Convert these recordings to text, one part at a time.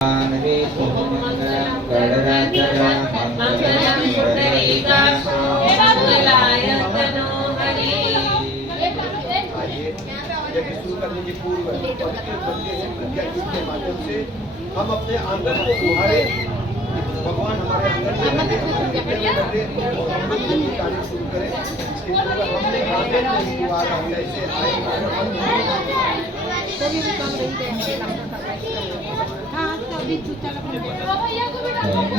हम अपने आंगन को उभारे, भगवान हमारे आंगन में कार्य शुरू करें। इसके पूर्व हमने आंगन नहीं हुआ, हम ऐसे आए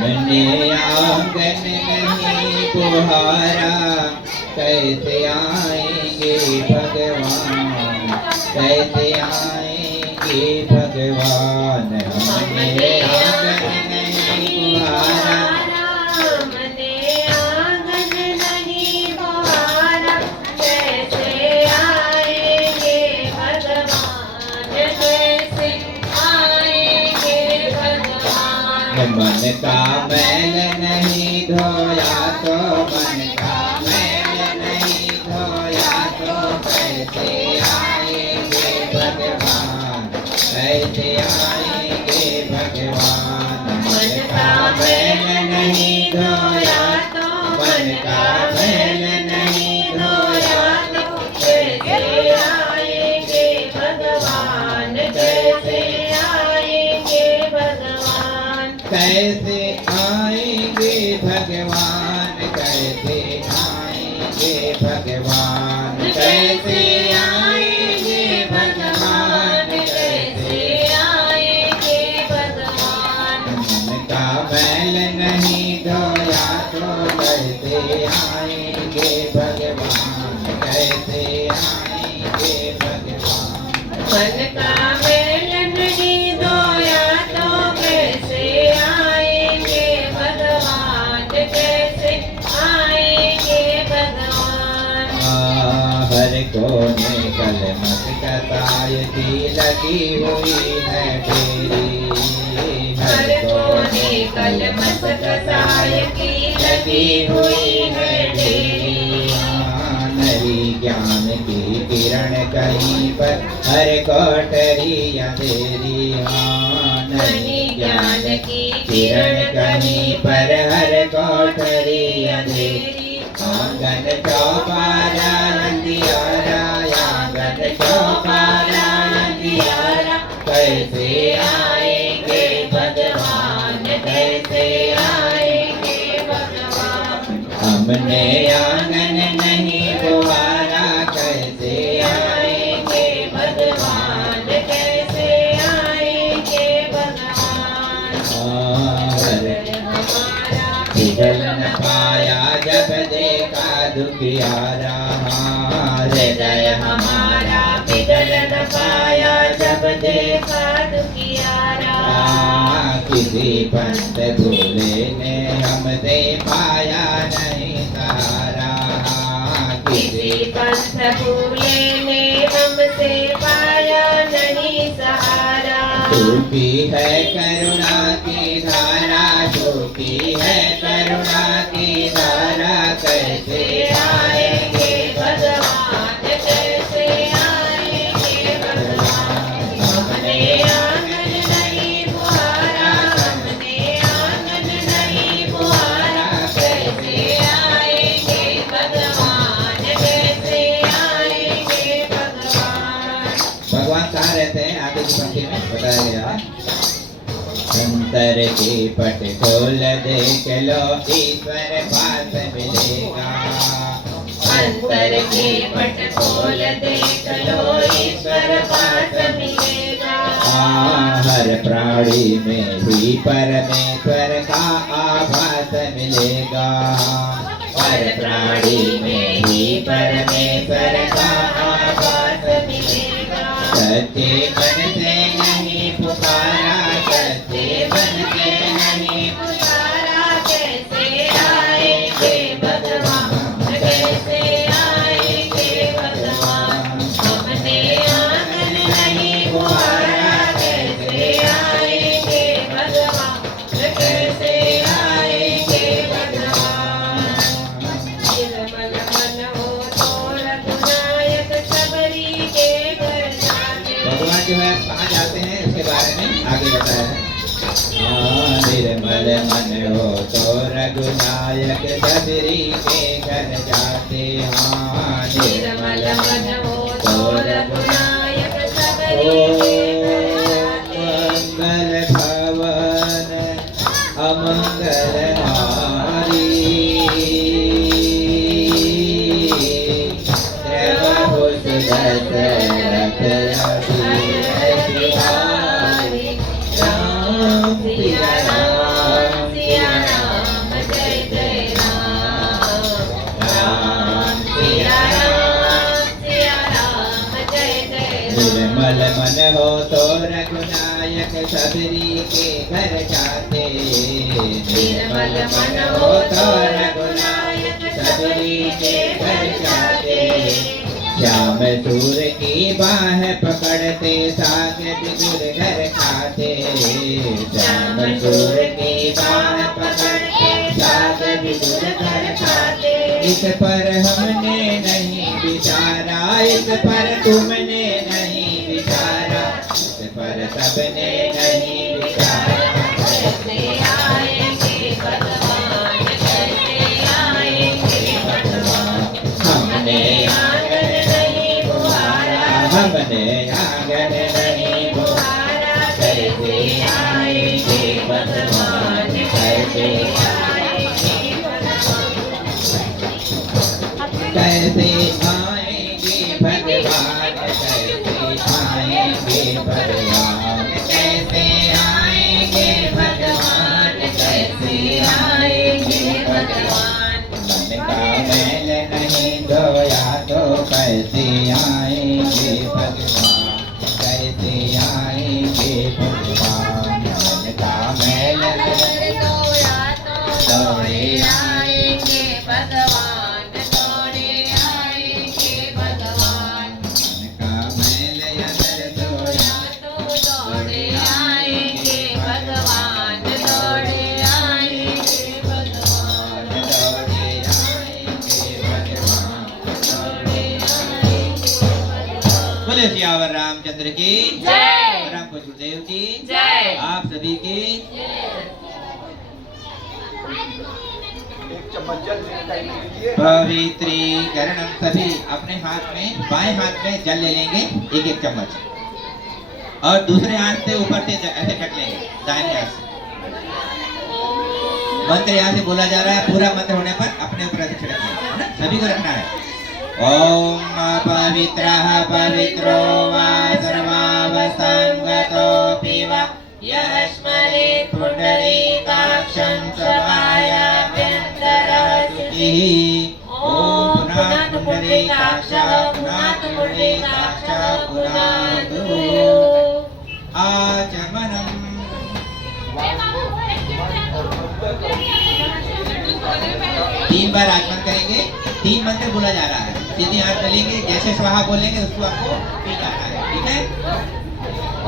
हमने आंगन नहीं पुहारा, कैसे आएंगे भगवान, कैसे आएंगे भगवान। हमने आंगन नहीं पुहारा, हमने आंगन नहीं पुहारा, कैसे आएंगे भगवान, कैसे आएंगे भगवान। मन का मैल नहीं धोया तो, मन का मैल नहीं धोया तो, कैसे आएंगे भगवान, कैसे आएंगे भगवान। मन का मैल नहीं धोया तो, मन का मैल नहीं धोया तो, कैसे आएंगे भगवान, कैसे आएंगे भगवान। कैसे आएंगे भगवान, कैसे आएंगे भगवान, कैसे आएंगे भगवान, कैसे आएंगे भगवान। मन का मैल नहीं धोया तो, कैसे आएंगे भगवान, कैसे आएंगे भगवान। मन का मैल नहीं धोया तो, कैसे आएंगे भगवान, कैसे आएंगे भगवान। हर कोने कलमत कताय की लगी हुई है ढेरी, हर कोने कलमत कसाय की लगी हुई है ढेरी। नई ज्ञान की किरण कहीं पर हर कोठरी अंधेरी, नई ज्ञान की किरण कहीं पर हर कोठरी अंधेरी। आंगन चौपारा अंधियारा, आंगन चौपारा अंधियारा, कैसे आएंगे भगवान, कैसे आएंगे भगवान। हमने आंगन नहीं बुहारा, कैसे आएंगे भगवान, कैसे आएंगे भगवान। पिघल न पाया जब देखा दुखियारा, हृदय हमारा पिघल न पाया जब देखा दुखियारा। किसी पंथ भूले ने हमसे पाया नहीं सहारा, किसी पंथ भूले ने हमसे पाया नहीं सहारा। टूटी है करुणा की धारा, टूटी है करुणा की धारा, कैसे आएंगे भगवान, कैसे आएंगे भगवान। हमने आंगन नहीं बुहारा, हमने आंगन नहीं बुहारा, कैसे आएंगे भगवान, कैसे आएंगे भगवान। भगवान कहाँ रहते हैं? आगे की पंक्ति में बताया गया है। अंतर की पट खोल देख लो, ईश्वर पास मिलेगा। अंतर के पट खोल देख लो, ईश्वर पास मिलेगा। हर प्राणी में ही परमेश्वर का आभास मिलेगा, हर प्राणी में ही परमेश्वर का आभास मिलेगा। सच्चे मन से नहीं पुकारा, सच्चे मन से नहीं पुकारा, कैसे आएंगे भगवान, कैसे आएंगे भगवान। हमने आंगन नहीं बुहारा, कैसे आएंगे भगवान, कैसे आएंगे भगवान। निर्मल मन हो तो रघुनायक सबरी के घर जाते। भगवान जो है कहाँ जाते हैं इसके बारे में आगे बताया है। निर्मल मन हो तो रघुनायक सबरी के घर जाते। हाँ निर्मल मन हो तो रघुनायक सबरी ओ के घर जाते। मंगल भवन अमंगल हारी प्रभु सुदशरथ बिहारी राम सिया राम जय जय राम। राम सिया राम जय जय राम। निर्मल मन हो तो रघुनायक सबरी के घर जाते। निर्मल मन हो तो रघुनायक सबरी के घर जाते। श्याम सूर की बाह पकड़ते सागर गुर घर खाते। श्याम सूर की बाह पकड़ते सागर गुर घर खाते। इस पर हमने नहीं विचारा, इस पर तुमने नहीं विचारा, इस पर सबने नहीं विचारा। कैसे आएंगे भगवान, कैसे आएंगे भगवान। हमने आंगन नहीं बुहारा, हमने आंगन नहीं बुहारा। कैसे आएंगे भगवान, कैसे आएंगे भगवान। कैसे आएंगे भगवान, कैसे आएंगे भगवान, कैसे आएंगे भगवान, कैसे आएंगे भगवान। मन का मैल नहीं धोया तो कैसे आएंगे भगवान, कैसे आएंगे भगवान। मन का मैल नहीं दौड़े आएंगे भगवान, दौड़े आएंगे भगवान। मन का मैल अगर धोया तो दौड़े आएंगे भगवान, दौड़े आएंगे भगवान। दौड़े आएंगे भगवान। दौड़े आएंगे भगवान। बोले सियावर रामचंद्र की जय। राम वसुदेव की जय। आप सभी की एक चम्मच जल से टाइम लीजिए। पवित्रीकरण। सभी अपने हाथ में, बाएं हाथ में जल ले लेंगे एक एक चम्मच, और दूसरे हाथ से ऊपर से ऐसे कट लेंगे दाहिने हाथ से। मंत्र यहाँ से बोला जा रहा है, पूरा मंत्र होने पर अपने ऊपर ऐसे छिड़कना है ना? सभी को रखना है। ओम पवित्रः पवित्रो वा सर्वावस्थांगतोऽपि वा यः स्मरेत् पुण्डरीकाक्षं समायाभ्यन्तरः शुचिः। ॐ पुनातु पुण्डरीकाक्षः, पुनातु पुण्डरीकाक्षः, पुनातु आचमनम्। तीन बार आचमन करेंगे। 3 मंत्र बोला जा रहा है, सीधे हाथ डालेंगे, जैसे स्वाहा बोलेंगे उसको आपको पी जाना है, ठीक है?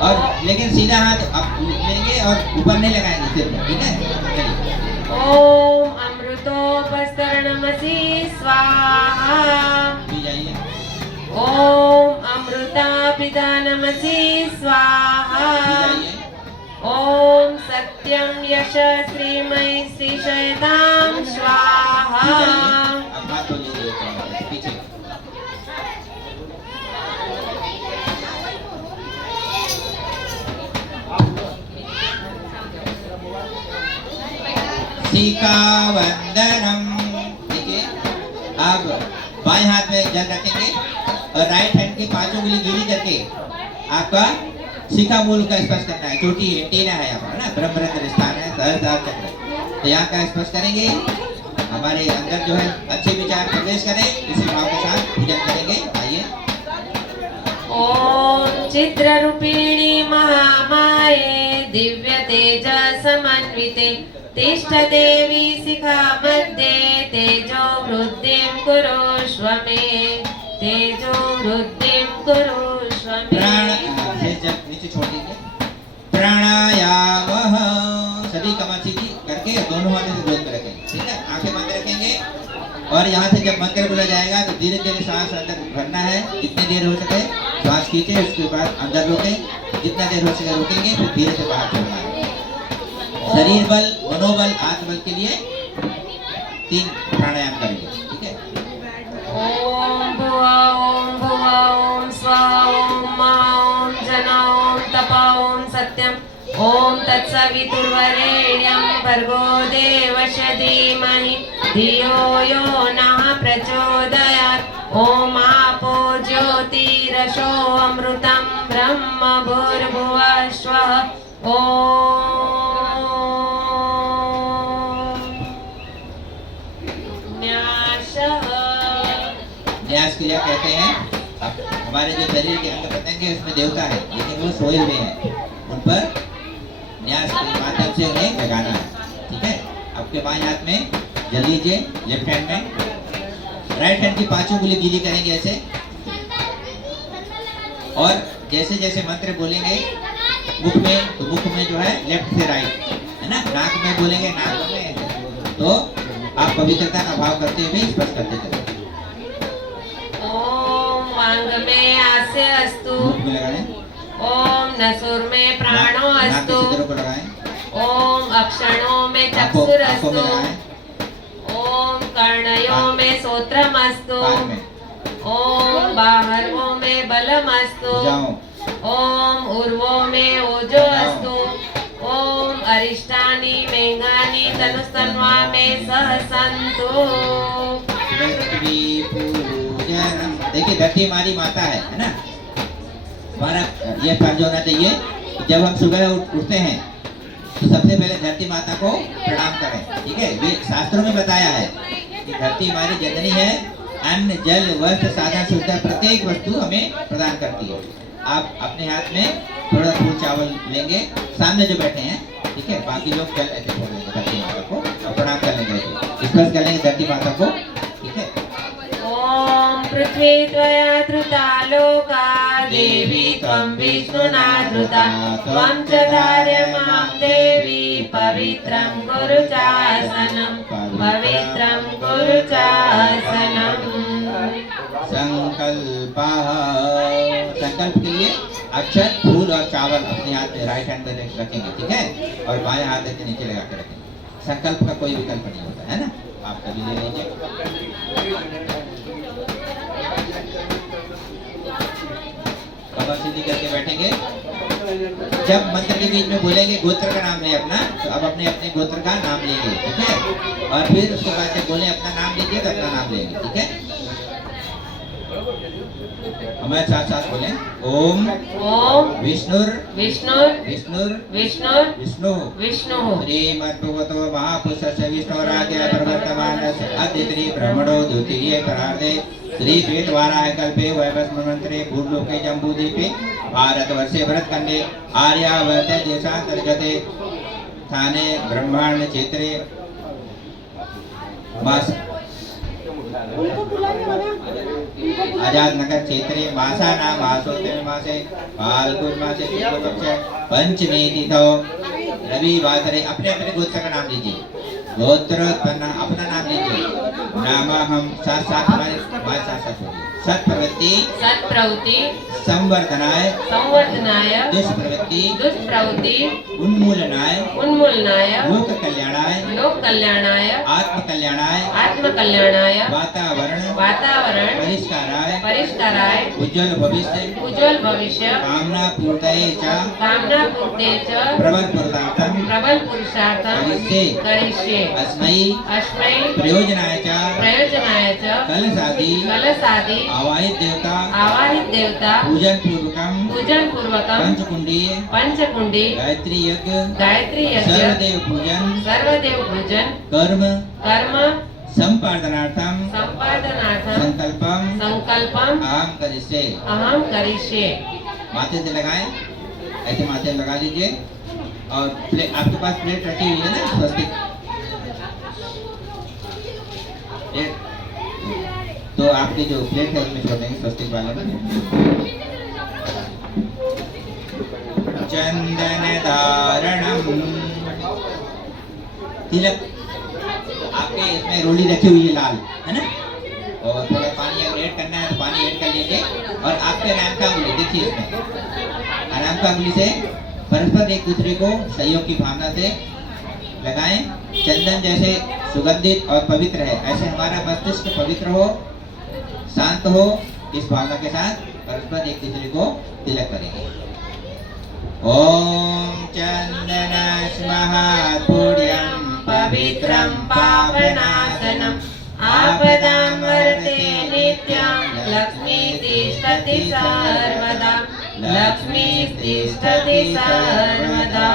और लेकिन सीधा हाथ आप लेंगे और ऊपर नहीं लगाएंगे सिर पर, ठीक है? चलिए। ओम अमृतोपस्तरणमसि स्वाहा। पी जाइए। ओम अमृतापिदानमसि स्वाहा। पी जाइए। ओम सत्यं यश श्रीमयी श्रीशयतां स्वाहा। पी जाइए। अब हाथ धो लीजिए पीछे। सीका वंदनम। देखिए, अब बाएं हाथ में जल रखेंगे और राइट हैंड की 5 उंगली गीली करके आपका शिखा मूल का स्पर्श करना है। चोटी एंटीना है यहाँ पर ना, ब्रह्मरंध्र स्थान है, सहस्रार चक्र। तो यहाँ का स्पर्श करेंगे, हमारे अंदर जो है अच्छे विचार प्रवेश करें, इसी भाव के साथ पूजन करेंगे। आइए। ओम चित्ररूपिणी महामाये दिव्य तेज समन्विते तिष्ठ देवी शिखा मध्ये तेजो वृद्धिं कुरुष्व मे, तेजो वृद्धिं कुरुष्व प्राण मे। जब नीचे छोड़ दीजिए। प्राणायाम। सभी कमर सीधी करके दोनों हाथों से गोद में रखेंगे, ठीक है? आंखें बंद रखेंगे और यहाँ से जब मंत्र बोला जाएगा तो धीरे धीरे सांस अंदर भरना है, जितनी देर हो सके सांस खींचे, उसके बाद अंदर रोकें, जितना देर हो सके रोकेंगे, फिर धीरे से बाहर छोड़ना है। शरीर बल, मनोबल, आत्मबल के लिए 3 प्राणायाम करेंगे, ठीक है। ॐ भुव ॐ स्वः ॐ मा ॐ जन ॐ तप ॐ सत्यम् ॐ तत्सवितुर्वरेण्यं भर्गो देवस्य धीमहि धियो यो नः प्रचोदयात् ॐ आपो ज्योतिरसो अमृतं ब्रह्म भूर्भुवः स्वः न्यासः। न्यास क्रिया कहते हैं हमारे जो शरीर के अंग प्रत्यंग है उसमें देवता है, लेकिन वो सोए हुए हैं, उन पर न्यास के माध्यम से उन्हें जगाना है, ठीक है। आपके बाएं हाथ में जल लीजिए, लेफ्ट हैंड में, राइट हैंड की 5 उंगली गीली करेंगे ऐसे, और जैसे जैसे मंत्र बोलेंगे मुख में, तो मुख में जो है लेफ्ट से राइट, है ना। नाक में बोलेंगे, नाक में, तो आप पवित्रता का भाव करते हुए स्पर्श करते चले। ओम वांग में आस्य अस्तु, मुख में लगाएं, ओम नसुर में प्राणो नाक के अस्तु, छिद्रों को लगाएं, ओम अक्षणों में आंखों चक्षुर आंखों में अस्तु, लगाएं, ओम कर्णयों में सोत्रम अस्तु, कान में, ओम बाहरों में बलम अस्तु, भुजाओं, ओम उर्वों में ओजो अस्तु, ओम अरिष्टानि मेंगानि तनुस्तन्वा में सहसंतु। पृथ्वी पूजनम। देखिए धरती हमारी माता है ना। हमारा ये फर्ज होना चाहिए जब हम सुबह उठते हैं तो सबसे पहले धरती माता को प्रणाम करें, ठीक है। ये शास्त्रों में बताया है कि धरती हमारी जननी है, अन्न जल वस्त्र साधन सुविधा प्रत्येक वस्तु हमें प्रदान करती है। आप अपने हाथ में थोड़ा फूल चावल लेंगे, सामने जो बैठे हैं, ठीक है, बाकी लोग जल ऐसे छोड़ देंगे धरती माता को और प्रणाम कर लेंगे, स्पर्श कर लेंगे धरती माता को, ठीक है। ओम पृथ्वी त्वया धृता लोका देवी त्वं विष्णुना धृता त्वं च धारय मां देवी पवित्रं कुरु चासनं पवित्रं कुरु चासनं। संकल्पः, संकल्प के लिए अक्षत फूल और चावल अपने हाथ में राइट हैंड में रखेंगे, ठीक है, और बाएं हाथ के नीचे लगा के रखेंगे। संकल्प का कोई विकल्प नहीं होता है ना, आप कभी ले लीजिए। कमर सीधी करके बैठेंगे। जब मंत्र के बीच में बोलेंगे गोत्र का नाम लें अपना, तो अब अपने अपने गोत्र का नाम लेंगे, ठीक है, और फिर उसके बाद जब बोले अपना नाम लीजिए तो अपना नाम लेंगे, ठीक है। हमारे साथ साथ बोले ओम ओम विष्णुर विष्णुर विष्णुर विष्णुर विष्णु विष्णु श्रीमद्भगवतो महापुरुषस्य विष्णुराज्ञया प्रवर्तमानस्य अद्वितीय ब्रह्मणो द्वितीये परार्धे श्री श्वेतवाराह कल्पे वैवस्वतंत्रे भूलोके जम्बूद्वीपे भारतवर्षे भरतखंडे आर्यावर्ते देशान्तर्गते स्थाने ब्रह्मांड क्षेत्रे मास आजाद नगर क्षेत्रे मासा नाम आसोत्तर मासे फाल्गुन मासे शुक्ल पक्ष पंचमी तिथौ रविवासरे अपने अपने गोत्र का नाम लीजिए, गोत्र अपना नाम लीजिए। नाम हम साथ साथ हमारे साथ साथ बोलिए। सत्प्रवृत्ति सत्प्रवृत्ति संवर्धनाय संवर्धनाय दुष्प्रवृत्ति दुष्प्रवृत्ति उन्मूलनाय उन्मूलनाय लोक कल्याणाय लोक कल्याणाय आत्म कल्याणाय आत्म कल्याणाय वातावरण वातावरण परिष्काराय परिष्काराय उज्ज्वल भविष्य उज्ज्वल भविष्य कामना पूर्तये च कामना पूर्ते च प्रबल पुरुषार्थम प्रबल पुरुषार्थं करिष्ये अस्मै अस्मै प्रयोजनाय च प्रयोजनाय च कलशादि आवाहित देवता पूजन पूर्वकम पंचकुंडी गायत्री यज्ञ सर्वदेव पूजन कर्म संपादनार्थम संकल्पम अहम करिष्ये। माथे से लगाएं, ऐसे माथे लगा लीजिए, और आपके पास प्लेट रखी हुई है ना स्वस्तिक प्लेट, तो आपकी जो प्लेट है उसमें छोड़ देंगे स्वस्तिक वाले में। चंदन धारणम, तिलक आपके इसमें रोली रखी हुई है लाल, है ना, और थोड़ा पानी अगर ऐड करना है तो पानी ऐड कर लीजिए, और आपके नाम का अंगुली देखिए इसमें आराम का अंगुली से परस्पर एक दूसरे को सहयोग की भावना से लगाएं। चंदन जैसे सुगंधित और पवित्र है, ऐसे हमारा मस्तिष्क पवित्र हो, शांत हो, इस भावना के साथ परस्पर एक दूसरे को तिलक करेंगे। ओम चंदन स्महापुड्यं पवित्रं पापनाशनम् आपदामर्ते नित्यं लक्ष्मी तिष्ठति सर्वदा लक्ष्मी तिष्ठति सर्वदा।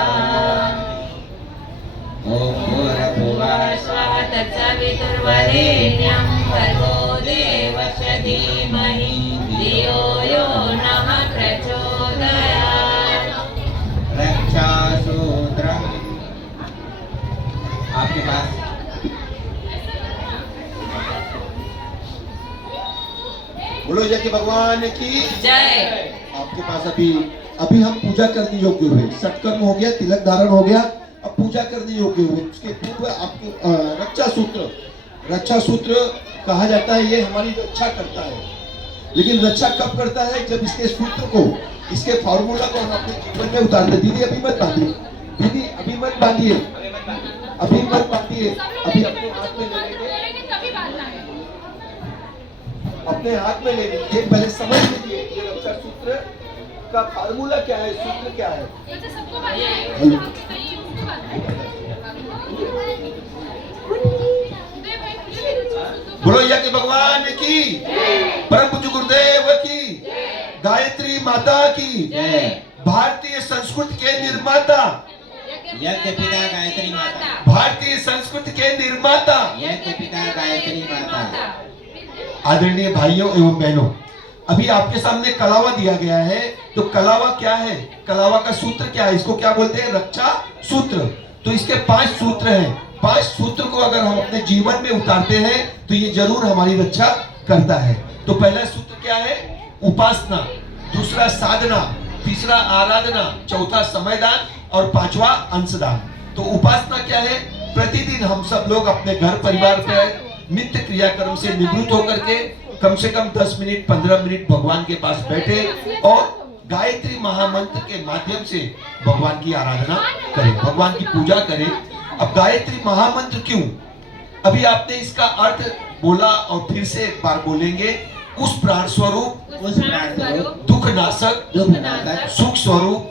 ओम भूर्भुवः स्वः तत्सवितुर्वरेण्यं भर्गो देवस्य धीमहि धियो यो नः प्रचोदयात्। रक्षासूत्रम आपके पास बोलो जय कि भगवान की। जय। आपके पास अभी हम पूजा करने योग्य हुए, सत्कर्म हो गया, तिलक धारण हो गया, अब पूजा करने योग्य हुए। उसके पूर्व आपको रक्षा सूत्र कहा जाता है, ये हमारी रक्षा करता है। लेकिन रक्षा कब करता है? जब इसके सूत्र को, इसके फॉर्मूला को हम अपने जीवन में उतारते। दीदी अभी मत बांधिए, दीदी अभी मत बांधिए, अभी मत बांधिए, अभी अपने हाथ में ले लेंगे, अपने हाथ में ले लीजिए। पहले समझ लीजिए ये रक्षा सूत्र का फार्मूला क्या है, सूत्र क्या है। बोलो या कि भगवान की, परम पूज्य गुरुदेव की, गायत्री माता की, भारतीय संस्कृति के निर्माता, यज्ञ पिता गायत्री माता, भारतीय संस्कृति के निर्माता, यज्ञ पिता गायत्री माता। आदरणीय भाइयों एवं बहनों, अभी आपके सामने कलावा दिया गया है। तो कलावा क्या है, कलावा का सूत्र क्या है, इसको क्या बोलते हैं? रक्षा सूत्र। तो इसके 5 सूत्र हैं। 5 सूत्र को अगर हम अपने जीवन में उतारते हैं तो ये जरूर हमारी रक्षा करता है। तो पहला सूत्र क्या है? उपासना, दूसरा साधना, तीसरा आराधना, चौथा समयदान और 5वां अंशदान। तो उपासना क्या है? प्रतिदिन हम सब लोग अपने घर परिवार पे नित्य क्रियाक्रम से निवृत्त होकर के कम से कम 10 मिनट 15 मिनट भगवान के पास बैठे और गायत्री महामंत्र के माध्यम से भगवान की आराधना करें, भगवान की पूजा करें। अब गायत्री महामंत्र क्यों? अभी आपने इसका अर्थ बोला और फिर से एक बार बोलेंगे। उस प्राण स्वरूप, दुख नाशक, सुख स्वरूप,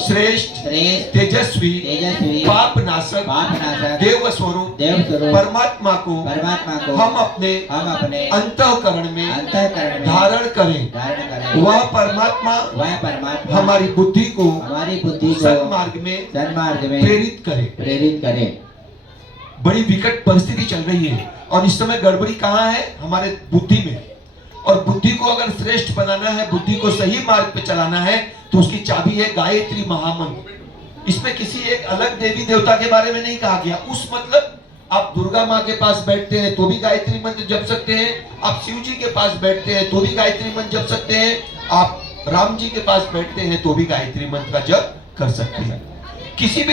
श्रेष्ठ, तेजस्वी, पाप नाशक, देव स्वरूप, परमात्मा को हम अपने अंतःकरण में धारण करें। वह परमात्मा हमारी बुद्धि को सन्मार्ग में प्रेरित करे। बड़ी विकट परिस्थिति चल रही है और इस समय गड़बड़ी कहाँ है? हमारे बुद्धि में। और बुद्धि को अगर श्रेष्ठ बनाना है, बुद्धि को सही मार्ग पे चलाना है, तो उसकी चाबी है गायत्री महामंत्र। इसमें किसी एक अलग देवी देवता के बारे में नहीं कहा गया। उस मतलब आप दुर्गा माँ के पास बैठते हैं तो भी गायत्री मंत्र जप सकते हैं, आप शिव जी के पास बैठते हैं तो भी गायत्री मंत्र जप सकते हैं, आप राम जी के पास बैठते हैं तो भी गायत्री मंत्र का जप कर सकते हैं। किसी भी